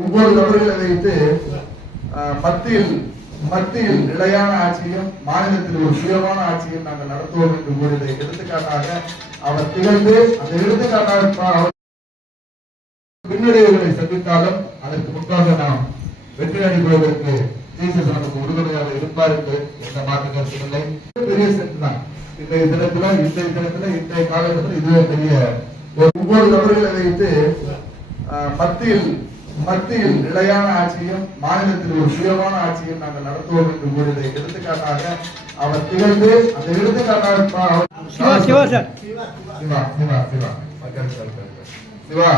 ஒவ்வொரு நபர்களை வைத்து மத்தியில் மத்தியில் நிலையான ஆட்சியும் மாநிலத்தில் ஒரு சுயமான ஆட்சியும் நாங்கள் நடத்துவோம் என்று கூறியதை எடுத்துக்காட்டாக அவர் திகழ்ந்து அந்த எடுத்துக்காட்டாக பின்னடைவுகளை சந்தித்தாலும் அதற்கு முன்பாக நாம் வெற்றி அடைவதற்கு ஜீசஸ் நமக்கு உறுதுணையாக இருப்பார் என்று எந்த மாற்று கருத்து பெரிய சென்று தான். இன்றைய தினத்துல இன்றைய தினத்துல இன்றைய காலகட்டத்தில் இதுவே பெரிய ஒரு ஒவ்வொரு நபர்களை வைத்து மத்தியில் மத்தியில் நிலையான ஆட்சியும் மாநிலத்தில் ஒரு சுயமான ஆட்சியும் நாங்கள் நடத்துவோம் என்று கூறியதை எடுத்துக்காட்டாக அவர் திகழ்ந்து அந்த எடுத்துக்காட்டாக சிவா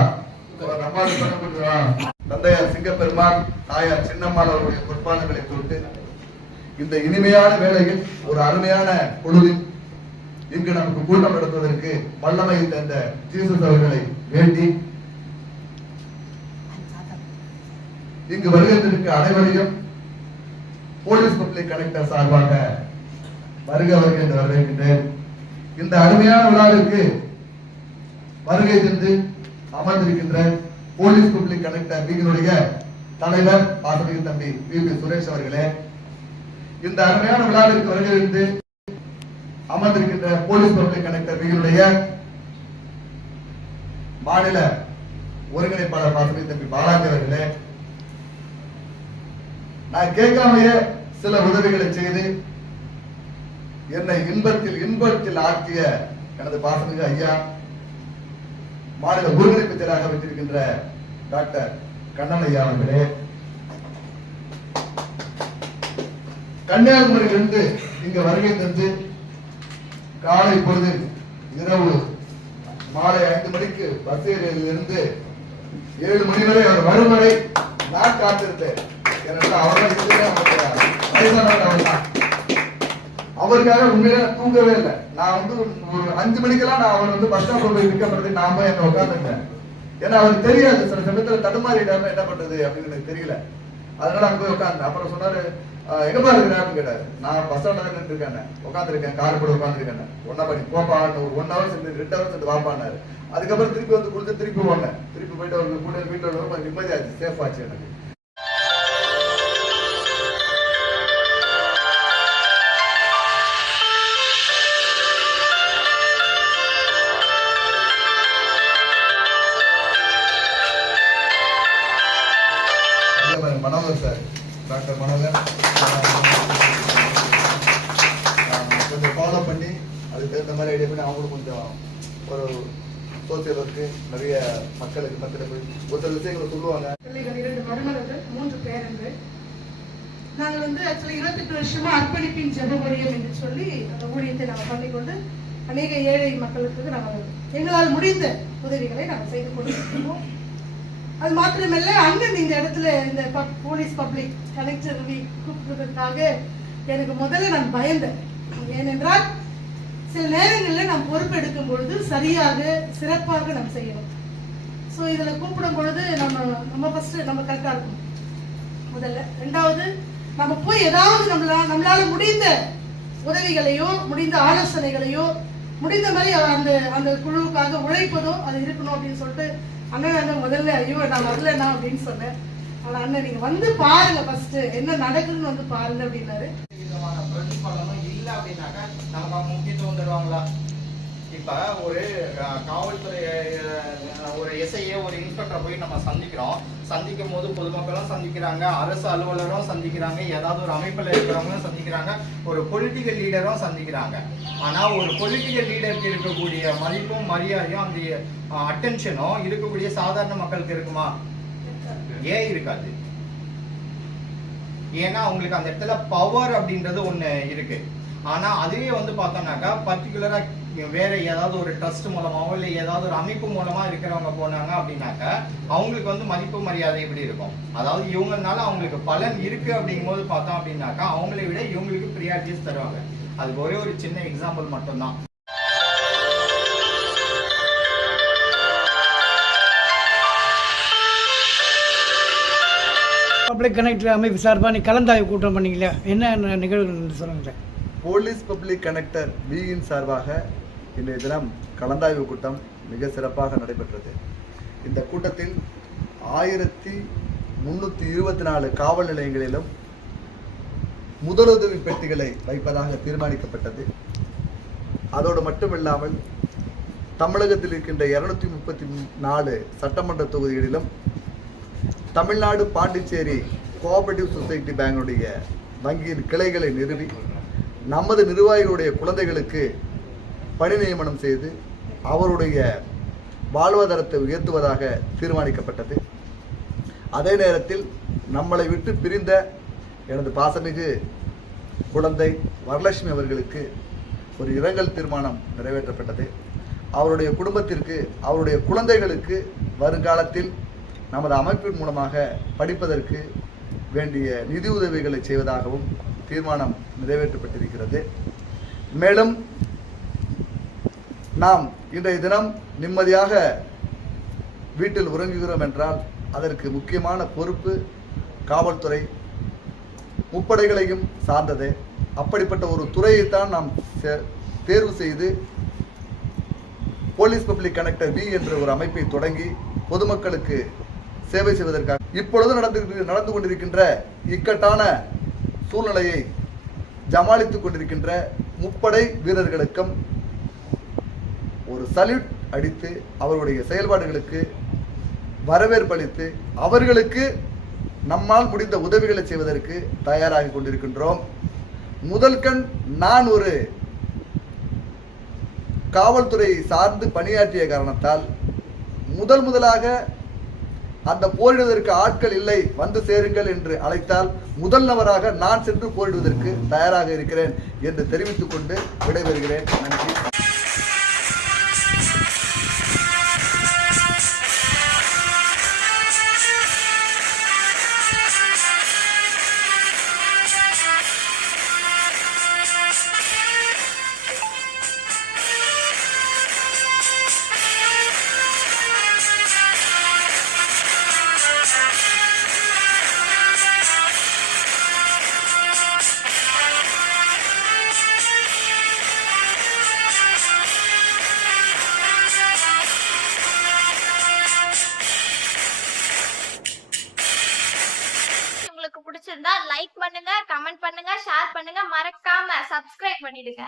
தந்தையார் சிங்கப்பெருமான் தாயார் சின்னம்மாள் அவருடைய பொற்பாதங்களை தொட்டு இந்த இனிமையான வேளையில் ஒரு அருமையான பொழுதில் இங்கு நமக்கு கூட்டம் நடத்துவதற்கு வல்லமை தந்த ஜீசஸ் அவர்களை வேண்டி இங்கு வருகத்திற்கு அனைவரையும் போலீஸ் பப்ளிக் கலெக்டர் சார்பாக வருக வருகை என்று வரவேற்கின்றேன். இந்த அருமையான விழாவிற்கு வருகை தந்து அமர்ந்திருக்கின்ற போலீஸ் பப்ளிக் கலெக்டர் வீங்களுடைய தலைவர் பாசமிகு தம்பி வி. பி. சுரேஷ் அவர்களே இந்த அருமையான விழாவிற்கு வருகை தந்து அமர்ந்திருக்கின்ற போலீஸ் பப்ளிக் கலெக்டர் வீங்களுடைய மாநில ஒருங்கிணைப்பாளர் பாசமிகு தம்பி பாலாஜி அவர்களே நான் கேட்காமையே சில உதவிகளை செய்து என்னை இன்பத்தில் இன்பத்தில் ஆக்கிய எனது பாசமிகு ஐயா மாநில ஒருங்கிணைப்பு செயலாக வைத்திருக்கின்ற டாக்டர் கண்ணன் ஐயா அவர்களே. கன்னியாகுமரியிலிருந்து இங்க வருகை தந்து காலை பொழுதில் இரவு மாலை ஐந்து மணிக்கு பஸ் ஏறியதிலிருந்து ஏழு மணி வரை அவர் வரும் வரை நான் காத்திருந்தேன். அவருக்காக உண்மையிலே தூங்கவே இல்லை. நான் வந்து ஒரு அஞ்சு மணிக்கெல்லாம் நான் அவர் வந்து பஸ் ஸ்டாப்ல போய் பிக்கப்படுறதுக்கு நான் போய் என்ன உட்காந்துருந்தேன் ஏன்னா அவருக்கு தெரியாது சில சமயத்துல தடுமாறிட்டாருன்னா என்ன பண்றது அப்படின்னு எனக்கு தெரியல. அதனால அங்க போய் உட்காந்து அப்புறம் சொன்னாரு "ஆஹ், எங்கப்பா இருக்கிறேன் அப்படின்னு கேட்டாரு. நான் பஸ் ஸ்டாண்ட்ல தான் நின்று இருக்கேன் உட்காந்துருக்கேன் கார் கூட உட்காந்துருக்கேன் ஒன்னா பண்ணி போப்பா ஒரு ஒன் ஹவர் சேர்ந்து ரெண்டு ஹவர் சேர்ந்து வாப்பானாரு அதுக்கப்புறம் திருப்பி வந்து கொடுத்து திருப்பி போனேன். திருப்பி போயிட்டு அவருக்கு கூட வீட்டில் ரொம்ப நிம்மதியாச்சு சேஃப் ஆச்சு எனக்கு. மாதிரி ஐடியா பண்ணி அவங்களும் கொஞ்சம் ஒரு சோசியல் ஒர்க்கு நிறைய மக்களுக்கு மத்தியில் போய் ஒரு சில விஷயங்களை சொல்லுவாங்க. பிள்ளைகள் இரண்டு மருமகர்கள் மூன்று பேரன்கள். நாங்கள் வந்து ஆக்சுவலி இருபத்தெட்டு வருஷமா அர்ப்பணிப்பின் ஜெப ஊழியம் என்று சொல்லி அந்த ஊழியத்தை நாங்கள் பண்ணிக்கொண்டு அநேக ஏழை மக்களுக்கு நாங்கள் எங்களால் முடிந்த உதவிகளை நாங்கள் செய்து கொண்டிருக்கிறோம் அது மாத்திரமல்ல அண்ணன் இந்த இடத்துல இந்த பப்- போலீஸ் பப்ளிக் கலெக்டர் கூப்பிடுவதற்காக எனக்கு முதல்ல நான் பயந்தேன். ஏனென்றால் சில நேரங்களில் நாம் பொறுப்பெடுக்கும் பொழுது சரியாக சிறப்பாக நாம் செய்யணும். ஸோ இதில் கூப்பிடும் பொழுது நம்ம நம்ம ஃபஸ்ட்டு நம்ம கரெக்டாக இருக்கணும். முதல்ல. ரெண்டாவது நம்ம போய் ஏதாவது நம்மளா நம்மளால் முடிந்த உதவிகளையோ முடிந்த ஆலோசனைகளையோ முடிந்த மாதிரி அந்த அந்த குழுவுக்காக உழைப்பதோ அது இருக்கணும் அப்படின்னு சொல்லிட்டு அண்ணன் அண்ணன் முதல்ல ஐயோ நான் வரலண்ணா அப்படின்னு சொன்னேன். ஆனால் அண்ணன் நீங்கள் வந்து பாருங்க ஃபர்ஸ்ட் என்ன நடக்குதுன்னு வந்து பாருங்க அப்படின்னாரு. விதமான பிரதிபலனும் அப்படின்னாக்கா அவங்க இப்போ இப்ப ஒரு காவல்துறை ஒரு எஸ்ஐஏ ஒரு இன்ஸ்பெக்டரை போய் நம்ம சந்திக்கிறோம். சந்திக்கும் போது பொதுமக்களும் சந்திக்கிறாங்க அரசு அலுவலரும் சந்திக்கிறாங்க ஏதாவது ஒரு அமைப்புல இருக்கிறவங்களும் சந்திக்கிறாங்க ஒரு பொலிட்டிக்கல் லீடரும் சந்திக்கிறாங்க. ஆனா ஒரு பொலிட்டிக்கல் லீடருக்கு இருக்கக்கூடிய மதிப்பும் மரியாதையும் அந்த அட்டென்ஷனும் இருக்கக்கூடிய சாதாரண மக்களுக்கு இருக்குமா? ஏன் இருக்காது. ஏன்னா அவங்களுக்கு அந்த இடத்துல பவர் அப்படின்றது ஒன்று இருக்கு. ஆனால் அதுவே வந்து பார்த்தோம்னாக்கா பர்டிகுலராக வேற ஏதாவது ஒரு ட்ரஸ்ட் மூலமாகவோ இல்லை ஏதாவது ஒரு அமைப்பு மூலமா இருக்கிறவங்க போனாங்க அப்படின்னாக்கா அவங்களுக்கு வந்து மதிப்பு மரியாதை எப்படி இருக்கும்? அதாவது இவங்கனால அவங்களுக்கு பலன் இருக்கு அப்படிங்கும்போது பார்த்தோம் அப்படின்னாக்கா அவங்களை விட இவங்களுக்கு ப்ரியாரிட்டிஸ் தருவாங்க. அதுக்கு ஒரே ஒரு சின்ன எக்ஸாம்பிள் மட்டும்தான். பப்ளிக் கனெக்டில் அமைப்பு சார்பாக நீ கலந்தாய்வு கூட்டம் பண்ணிங்களே என்ன நிகழ்வுகள் சொல்லுங்கள் சார் போலீஸ் பப்ளிக் கனெக்டர் பியின் சார்பாக இன்றைய தினம் கலந்தாய்வு கூட்டம் மிக சிறப்பாக நடைபெற்றது. இந்த கூட்டத்தில் ஆயிரத்தி முன்னூற்றி இருபத்தி நாலு காவல் நிலையங்களிலும் முதலுதவி பெட்டிகளை வைப்பதாக தீர்மானிக்கப்பட்டது. அதோடு மட்டுமில்லாமல் தமிழகத்தில் இருக்கின்ற இருநூத்தி முப்பத்தி நாலு சட்டமன்ற தொகுதிகளிலும் தமிழ்நாடு பாண்டிச்சேரி கோஆபரேட்டிவ் சொசைட்டி பேங்கினுடைய வங்கியின் கிளைகளை நிறுவி நமது நிர்வாகிகளுடைய குழந்தைகளுக்கு பணி நியமனம் செய்து அவருடைய வாழ்வாதாரத்தை உயர்த்துவதாக தீர்மானிக்கப்பட்டது. அதே நேரத்தில் நம்மளை விட்டு பிரிந்த எனது பாசமிகு குழந்தை வரலட்சுமி அவர்களுக்கு ஒரு இரங்கல் தீர்மானம் நிறைவேற்றப்பட்டது. அவருடைய குடும்பத்திற்கு அவருடைய குழந்தைகளுக்கு வருங்காலத்தில் நமது அமைப்பின் மூலமாக படிப்பதற்கு வேண்டிய நிதி உதவிகளை செய்வதாகவும் தீர்மானம் நிறைவேற்றப்பட்டிருக்கிறது. மேலும் நாம் இன்றைய தினம் நிம்மதியாக வீட்டில் உறங்குகிறோம் என்றால் அதற்கு முக்கியமான பொறுப்பு காவல்துறை முப்படைகளையும் சார்ந்தது. அப்படிப்பட்ட ஒரு துறையைத்தான் நாம் சே- தேர்வு செய்து போலீஸ் பப்ளிக் கனெக்டர் பி என்ற ஒரு அமைப்பை தொடங்கி பொதுமக்களுக்கு சேவை செய்வதற்காக இப்பொழுது நடந்து நடந்து கொண்டிருக்கின்ற இக்கட்டான சூழ்நிலையை ஜமாளித்துக் கொண்டிருக்கின்ற முப்படை வீரர்களுக்கும் ஒரு சல்யூட் அடித்து அவருடைய செயல்பாடுகளுக்கு வரவேற்பளித்து அவர்களுக்கு நம்மால் முடிந்த உதவிகளை செய்வதற்கு தயாராகி கொண்டிருக்கின்றோம். முதல் கண் நான் ஒரு காவல்துறையை சார்ந்து பணியாற்றிய காரணத்தால் முதல் முதலாக அந்த போரிடுவதற்கு ஆட்கள் இல்லை வந்து சேருங்கள் என்று அழைத்தால் முதல் நபராக நான் சென்று போரிடுவதற்கு தயாராக இருக்கிறேன் என்று தெரிவித்துக் கொண்டு விடைபெறுகிறேன். நன்றி. மறக்காம சப்ஸ்கிரைப் பண்ணிடுங்க.